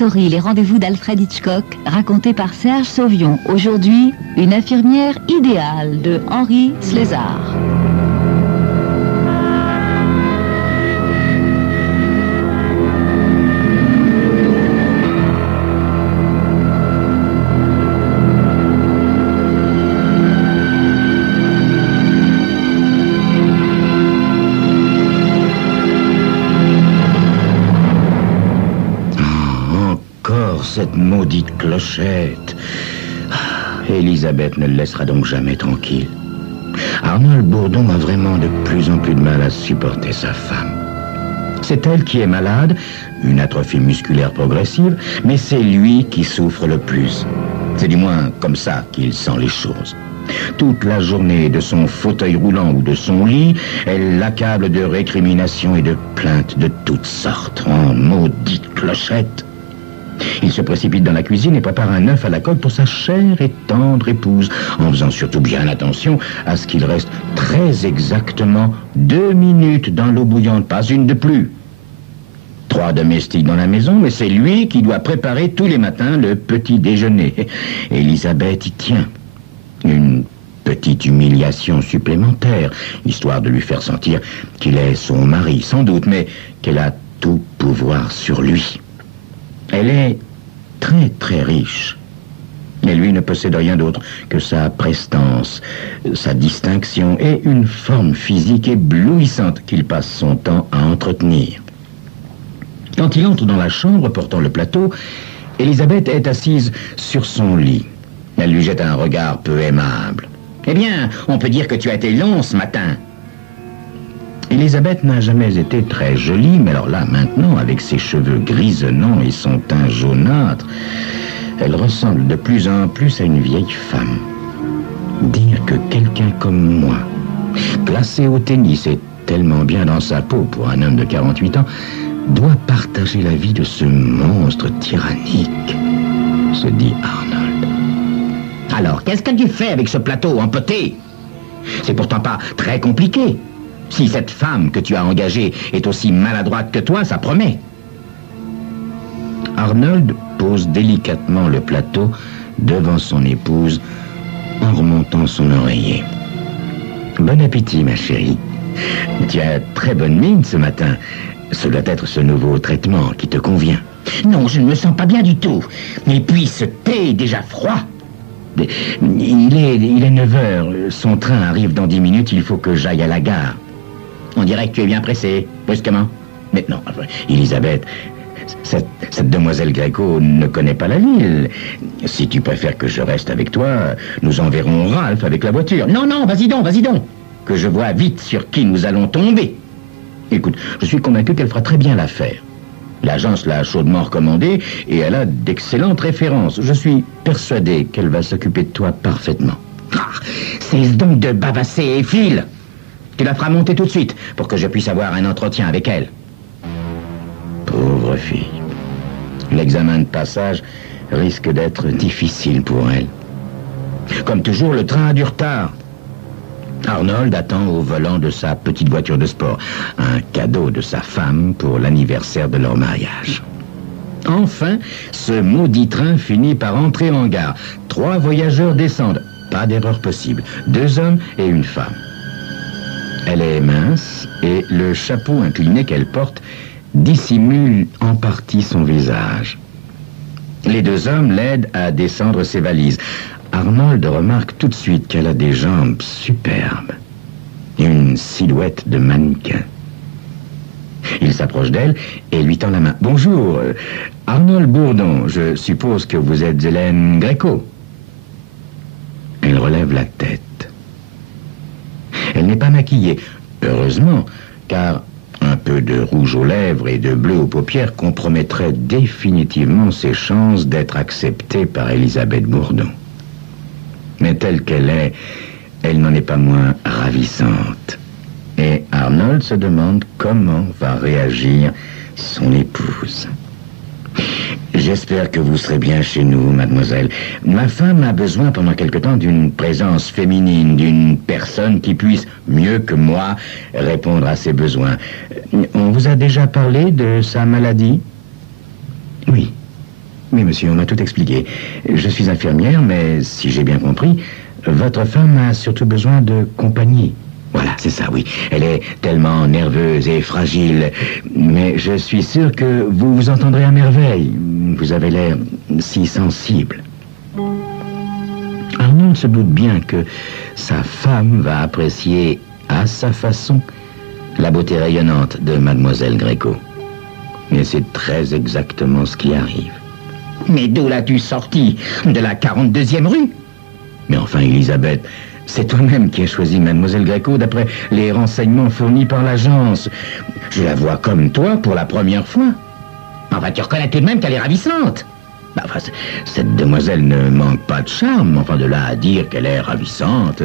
Story, les rendez-vous d'Alfred Hitchcock, racontés par Serge Sauvion. Aujourd'hui, une infirmière idéale de Henri Slezard. Cette maudite clochette. Elisabeth ne le laissera donc jamais tranquille. Arnold Bourdon a vraiment de plus en plus de mal à supporter sa femme. C'est elle qui est malade, une atrophie musculaire progressive, mais c'est lui qui souffre le plus. C'est du moins comme ça qu'il sent les choses. Toute la journée, de son fauteuil roulant ou de son lit, elle l'accable de récriminations et de plaintes de toutes sortes. Oh, maudite clochette! Il se précipite dans la cuisine et prépare un œuf à la coque pour sa chère et tendre épouse, en faisant surtout bien attention à ce qu'il reste très exactement 2 minutes dans l'eau bouillante, pas une de plus. 3 domestiques dans la maison, mais c'est lui qui doit préparer tous les matins le petit déjeuner. Elisabeth y tient. Une petite humiliation supplémentaire, histoire de lui faire sentir qu'il est son mari, sans doute, mais qu'elle a tout pouvoir sur lui. Elle est très très riche, mais lui ne possède rien d'autre que sa prestance, sa distinction et une forme physique éblouissante qu'il passe son temps à entretenir. Quand il entre dans la chambre portant le plateau, Elisabeth est assise sur son lit. Elle lui jette un regard peu aimable. « Eh bien, on peut dire que tu as été long ce matin. » Elisabeth n'a jamais été très jolie, mais alors là, maintenant, avec ses cheveux grisonnants et son teint jaunâtre, elle ressemble de plus en plus à une vieille femme. Dire que quelqu'un comme moi, classé au tennis et tellement bien dans sa peau pour un homme de 48 ans, doit partager la vie de ce monstre tyrannique, se dit Arnold. Alors, qu'est-ce que tu fais avec ce plateau empoté? C'est pourtant pas très compliqué. Si cette femme que tu as engagée est aussi maladroite que toi, ça promet. Arnold pose délicatement le plateau devant son épouse en remontant son oreiller. Bon appétit, ma chérie. Tu as très bonne mine ce matin. Ce doit être ce nouveau traitement qui te convient. Non, je ne me sens pas bien du tout. Et puis ce thé est déjà froid. Il est 9 heures. Son train arrive dans 10 minutes. Il faut que j'aille à la gare. On dirait que tu es bien pressé, brusquement. Mais non, Elisabeth, cette demoiselle Gréco ne connaît pas la ville. Si tu préfères que je reste avec toi, nous enverrons Ralph avec la voiture. Non, vas-y donc, que je vois vite sur qui nous allons tomber. Écoute, je suis convaincu qu'elle fera très bien l'affaire. L'agence l'a chaudement recommandée et elle a d'excellentes références. Je suis persuadé qu'elle va s'occuper de toi parfaitement. Cesse donc de bavasser et file. Tu la feras monter tout de suite pour que je puisse avoir un entretien avec elle. Pauvre fille. L'examen de passage risque d'être difficile pour elle. Comme toujours, le train a du retard. Arnold attend au volant de sa petite voiture de sport, un cadeau de sa femme pour l'anniversaire de leur mariage. Enfin, ce maudit train finit par entrer en gare. 3 voyageurs descendent, pas d'erreur possible, 2 hommes et une femme. Elle est mince et le chapeau incliné qu'elle porte dissimule en partie son visage. Les 2 hommes l'aident à descendre ses valises. Arnold remarque tout de suite qu'elle a des jambes superbes, une silhouette de mannequin. Il s'approche d'elle et lui tend la main. « Bonjour, Arnold Bourdon, je suppose que vous êtes Hélène Gréco. » Elle relève la tête. Elle n'est pas maquillée, heureusement, car un peu de rouge aux lèvres et de bleu aux paupières compromettrait définitivement ses chances d'être acceptée par Elisabeth Bourdon. Mais telle qu'elle est, elle n'en est pas moins ravissante. Et Arnold se demande comment va réagir son épouse. « J'espère que vous serez bien chez nous, mademoiselle. Ma femme a besoin pendant quelque temps d'une présence féminine, d'une personne qui puisse, mieux que moi, répondre à ses besoins. On vous a déjà parlé de sa maladie ? » Oui, Oui, monsieur, on m'a tout expliqué. Je suis infirmière, mais si j'ai bien compris, votre femme a surtout besoin de compagnie. Voilà, c'est ça, oui. Elle est tellement nerveuse et fragile. Mais je suis sûr que vous vous entendrez à merveille. Vous avez l'air si sensible. Arnold se doute bien que sa femme va apprécier à sa façon la beauté rayonnante de Mademoiselle Gréco. Mais c'est très exactement ce qui arrive. Mais d'où l'as-tu sorti? De la 42e rue? Mais enfin, Elisabeth, c'est toi-même qui as choisi Mademoiselle Gréco d'après les renseignements fournis par l'agence. Je la vois comme toi pour la première fois. Enfin, tu reconnais tout de même qu'elle est ravissante. Enfin, cette demoiselle ne manque pas de charme. Enfin, de là à dire qu'elle est ravissante.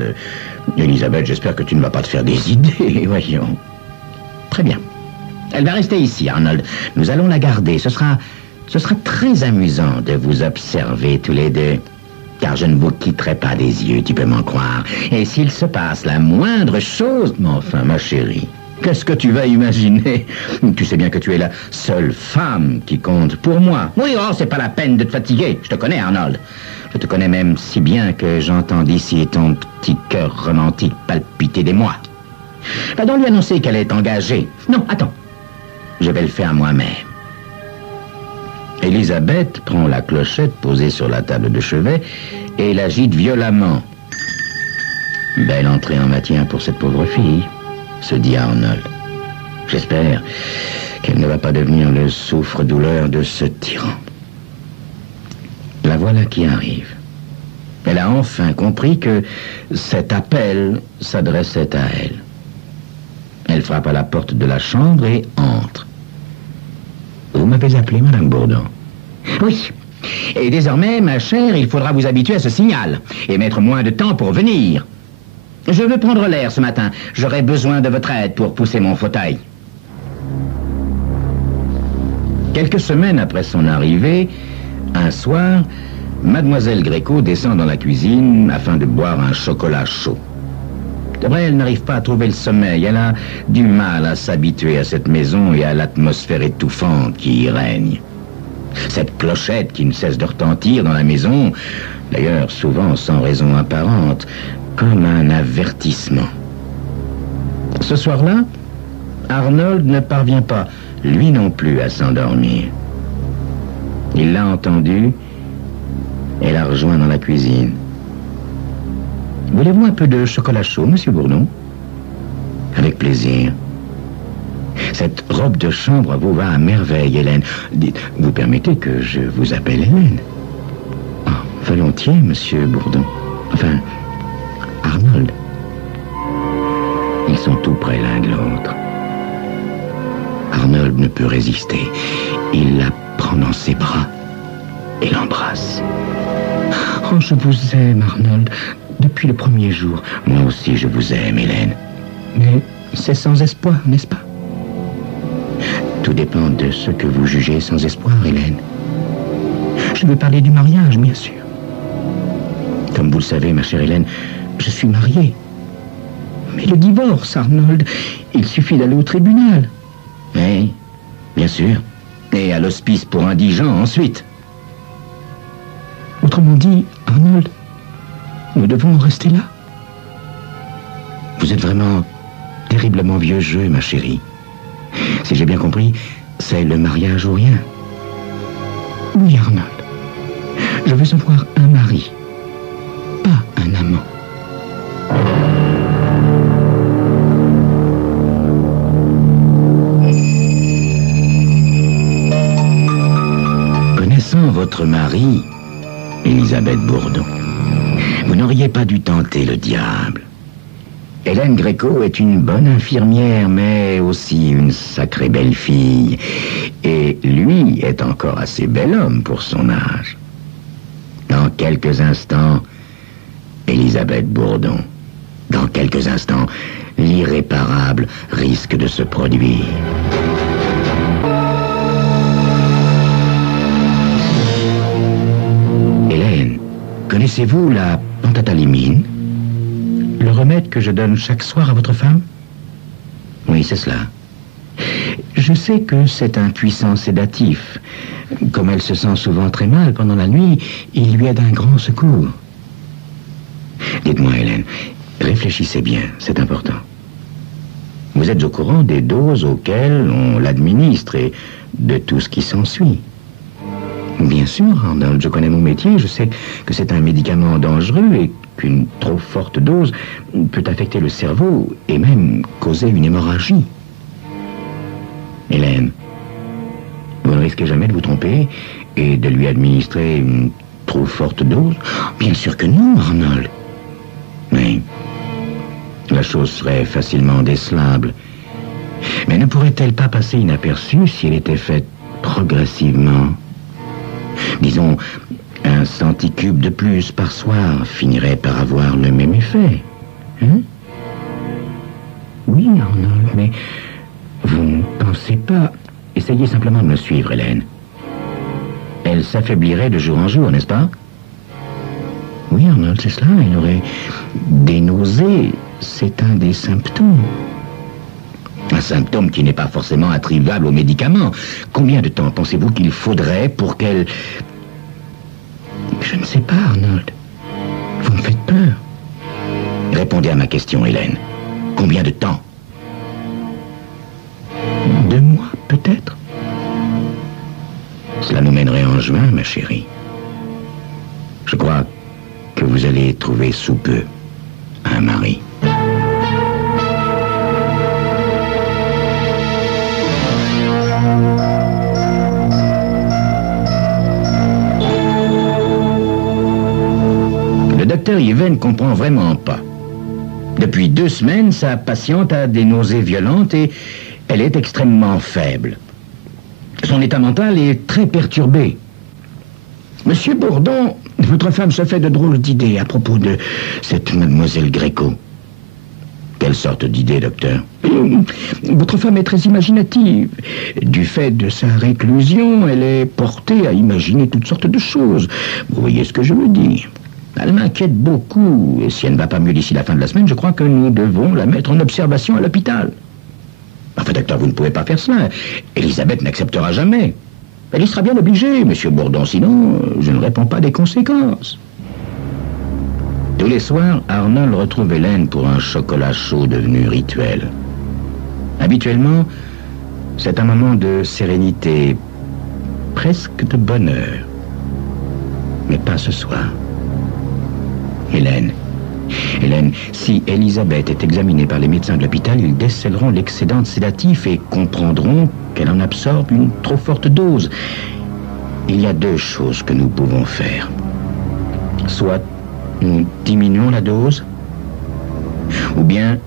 Elisabeth, j'espère que tu ne vas pas te faire des idées, voyons. Très bien. Elle va rester ici, Arnold. Nous allons la garder. Ce sera très amusant de vous observer tous les deux. Car je ne vous quitterai pas des yeux, tu peux m'en croire. Et s'il se passe la moindre chose... Mais enfin, ma chérie, qu'est-ce que tu vas imaginer? Tu sais bien que tu es la seule femme qui compte pour moi. Oui, oh, c'est pas la peine de te fatiguer. Je te connais, Arnold. Je te connais même si bien que j'entends d'ici ton petit cœur romantique palpiter des mois. Va donc lui annoncer qu'elle est engagée. Non, attends. Je vais le faire moi-même. Elisabeth prend la clochette posée sur la table de chevet et l'agite violemment. Belle entrée en matière pour cette pauvre fille, se dit Arnold. J'espère qu'elle ne va pas devenir le souffre-douleur de ce tyran. La voilà qui arrive. Elle a enfin compris que cet appel s'adressait à elle. Elle frappe à la porte de la chambre et entre. Vous m'avez appelé, Madame Bourdon? Oui. Et désormais, ma chère, il faudra vous habituer à ce signal et mettre moins de temps pour venir. Je veux prendre l'air ce matin. J'aurai besoin de votre aide pour pousser mon fauteuil. Quelques semaines après son arrivée, un soir, Mademoiselle Gréco descend dans la cuisine afin de boire un chocolat chaud. D'après, elle n'arrive pas à trouver le sommeil. Elle a du mal à s'habituer à cette maison et à l'atmosphère étouffante qui y règne. Cette clochette qui ne cesse de retentir dans la maison, d'ailleurs souvent sans raison apparente, comme un avertissement. Ce soir-là, Arnold ne parvient pas, lui non plus, à s'endormir. Il l'a entendue et la rejoint dans la cuisine. Voulez-vous un peu de chocolat chaud, Monsieur Bourdon? Avec plaisir. Cette robe de chambre vous va à merveille, Hélène. Dites, vous permettez que je vous appelle Hélène? Oh, volontiers, Monsieur Bourdon. Enfin, Arnold. Ils sont tout près l'un de l'autre. Arnold ne peut résister. Il la prend dans ses bras et l'embrasse. Oh, je vous aime, Arnold. Depuis le premier jour. Moi aussi, je vous aime, Hélène. Mais c'est sans espoir, n'est-ce pas? Tout dépend de ce que vous jugez sans espoir, Hélène. Je veux parler du mariage, bien sûr. Comme vous le savez, ma chère Hélène, je suis marié. Mais le divorce, Arnold, il suffit d'aller au tribunal. Oui, bien sûr. Et à l'hospice pour indigents ensuite. Autrement dit, Arnold, nous devons en rester là. Vous êtes vraiment terriblement vieux jeu, ma chérie. Si j'ai bien compris, c'est le mariage ou rien. Oui, Arnold. Je veux avoir un mari, pas un amant. Connaissant votre mari, Elisabeth Bourdon, vous n'auriez pas dû tenter le diable. Hélène Gréco est une bonne infirmière, mais aussi une sacrée belle fille. Et lui est encore assez bel homme pour son âge. Dans quelques instants, Elisabeth Bourdon, dans quelques instants, l'irréparable risque de se produire. Hélène, connaissez-vous la pentatalimine? Le remède que je donne chaque soir à votre femme? Oui, c'est cela. Je sais que c'est un puissant sédatif, Comme elle se sent souvent très mal pendant la nuit, il lui est d'un grand secours. Dites-moi, Hélène, réfléchissez bien, c'est important. Vous êtes au courant des doses auxquelles on l'administre et de tout ce qui s'ensuit. Bien sûr, Arnold, je connais mon métier, je sais que c'est un médicament dangereux et qu'une trop forte dose peut affecter le cerveau et même causer une hémorragie. Hélène, vous ne risquez jamais de vous tromper et de lui administrer une trop forte dose? Bien sûr que non, Arnold. Mais la chose serait facilement décelable. Mais ne pourrait-elle pas passer inaperçue si elle était faite progressivement? Disons, un centicube de plus par soir finirait par avoir le même effet. Hein? Oui, Arnold, mais vous ne pensez pas... Essayez simplement de me suivre, Hélène. Elle s'affaiblirait de jour en jour, n'est-ce pas? Oui, Arnold, c'est cela. Elle aurait des nausées. C'est un des symptômes. Un symptôme qui n'est pas forcément attribuable aux médicaments. Combien de temps pensez-vous qu'il faudrait pour qu'elle... Je ne sais pas, Arnold. Vous me faites peur. Répondez à ma question, Hélène. Combien de temps? 2 mois, peut-être. Cela nous mènerait en juin, ma chérie. Je crois que vous allez trouver sous peu un mari. Le docteur Yven ne comprend vraiment pas. Depuis 2 semaines, sa patiente a des nausées violentes et elle est extrêmement faible. Son état mental est très perturbé. Monsieur Bourdon, votre femme se fait de drôles d'idées à propos de cette mademoiselle Gréco. Quelle sorte d'idée, docteur? Votre femme est très imaginative. Du fait de sa réclusion, elle est portée à imaginer toutes sortes de choses. Vous voyez ce que je veux dire? Elle m'inquiète beaucoup, et si elle ne va pas mieux d'ici la fin de la semaine, je crois que nous devons la mettre en observation à l'hôpital. Enfin, docteur, vous ne pouvez pas faire cela. Elisabeth n'acceptera jamais. Elle y sera bien obligée, monsieur Bourdon, sinon je ne réponds pas des conséquences. Tous les soirs, Arnold retrouve Hélène pour un chocolat chaud devenu rituel. Habituellement, c'est un moment de sérénité, presque de bonheur. Mais pas ce soir. Hélène, si Elisabeth est examinée par les médecins de l'hôpital, ils décèleront l'excédent de sédatif et comprendront qu'elle en absorbe une trop forte dose. Il y a 2 choses que nous pouvons faire. Soit nous diminuons la dose, ou bien...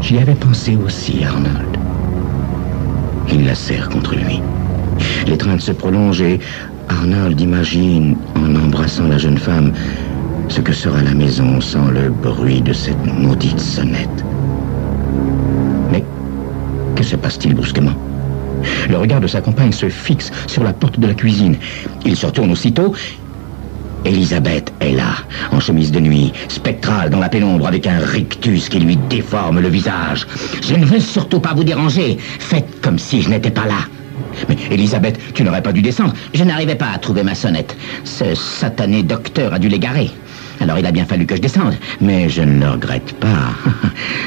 J'y avais pensé aussi, Arnold. Il la serre contre lui. L'étreinte se prolonge et Arnold imagine, en embrassant la jeune femme, ce que sera la maison sans le bruit de cette maudite sonnette. Mais que se passe-t-il brusquement? Le regard de sa compagne se fixe sur la porte de la cuisine. Il se retourne aussitôt. Elisabeth est là, en chemise de nuit, spectrale dans la pénombre, avec un rictus qui lui déforme le visage. Je ne veux surtout pas vous déranger. Faites comme si je n'étais pas là. Mais Elisabeth, tu n'aurais pas dû descendre. Je n'arrivais pas à trouver ma sonnette. Ce satané docteur a dû l'égarer. Alors il a bien fallu que je descende. Mais je ne le regrette pas.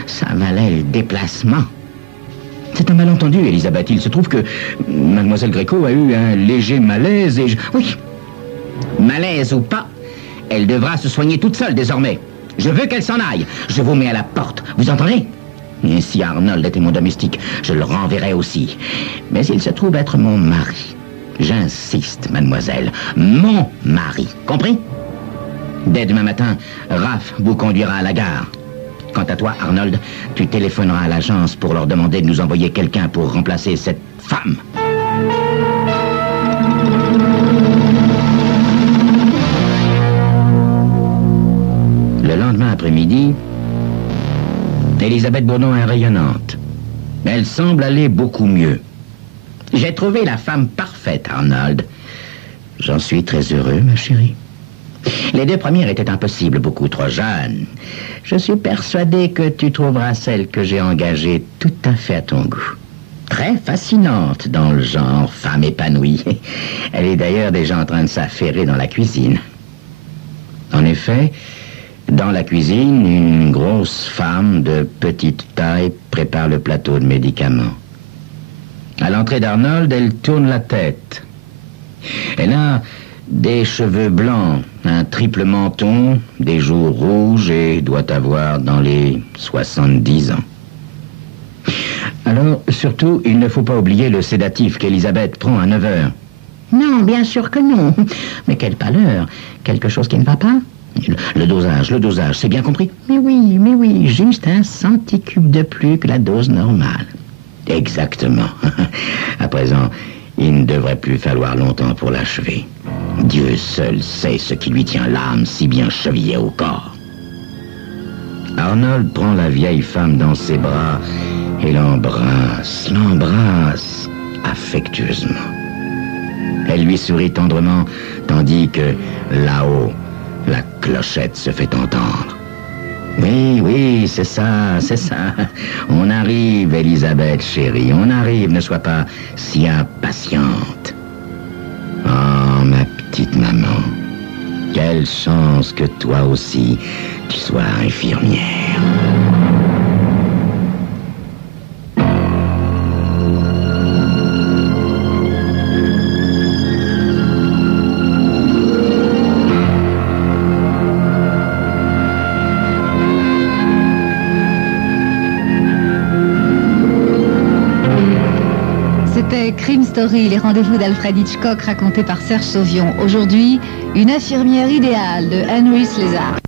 Ça valait le déplacement. C'est un malentendu, Elisabeth. Il se trouve que mademoiselle Gréco a eu un léger malaise et je... Oui, malaise ou pas, elle devra se soigner toute seule désormais. Je veux qu'elle s'en aille. Je vous mets à la porte. Vous entendez? Et si Arnold était mon domestique, je le renverrais aussi. Mais il se trouve être mon mari. J'insiste, mademoiselle. Mon mari. Compris? Dès demain matin, Raph vous conduira à la gare. Quant à toi, Arnold, tu téléphoneras à l'agence pour leur demander de nous envoyer quelqu'un pour remplacer cette femme. Le lendemain après-midi, Elisabeth Bourdon est rayonnante. Elle semble aller beaucoup mieux. J'ai trouvé la femme parfaite, Arnold. J'en suis très heureux, ma chérie. Les 2 premières étaient impossibles, beaucoup trop jeunes. Je suis persuadé que tu trouveras celle que j'ai engagée tout à fait à ton goût. Très fascinante dans le genre femme épanouie. Elle est d'ailleurs déjà en train de s'affairer dans la cuisine. En effet, dans la cuisine, une grosse femme de petite taille prépare le plateau de médicaments. À l'entrée d'Arnold, elle tourne la tête. Elle a des cheveux blancs, un triple menton, des joues rouges et doit avoir dans les 70 ans. Alors, surtout, il ne faut pas oublier le sédatif qu'Elisabeth prend à 9 heures. Non, bien sûr que non. Mais quelle pâleur. Quelque chose qui ne va pas. Le dosage, c'est bien compris? Mais oui, juste un centicube de plus que la dose normale. Exactement. À présent, il ne devrait plus falloir longtemps pour l'achever. Dieu seul sait ce qui lui tient l'âme si bien chevillée au corps. Arnold prend la vieille femme dans ses bras et l'embrasse affectueusement. Elle lui sourit tendrement, tandis que, là-haut, la clochette se fait entendre. Oui, c'est ça. On arrive, Elisabeth, chérie, on arrive, ne sois pas si impatiente. Oh, ma petite maman, quelle chance que toi aussi, tu sois infirmière. C'était Crime Story, les rendez-vous d'Alfred Hitchcock racontés par Serge Sauvion. Aujourd'hui, une infirmière idéale de Henry Slezak.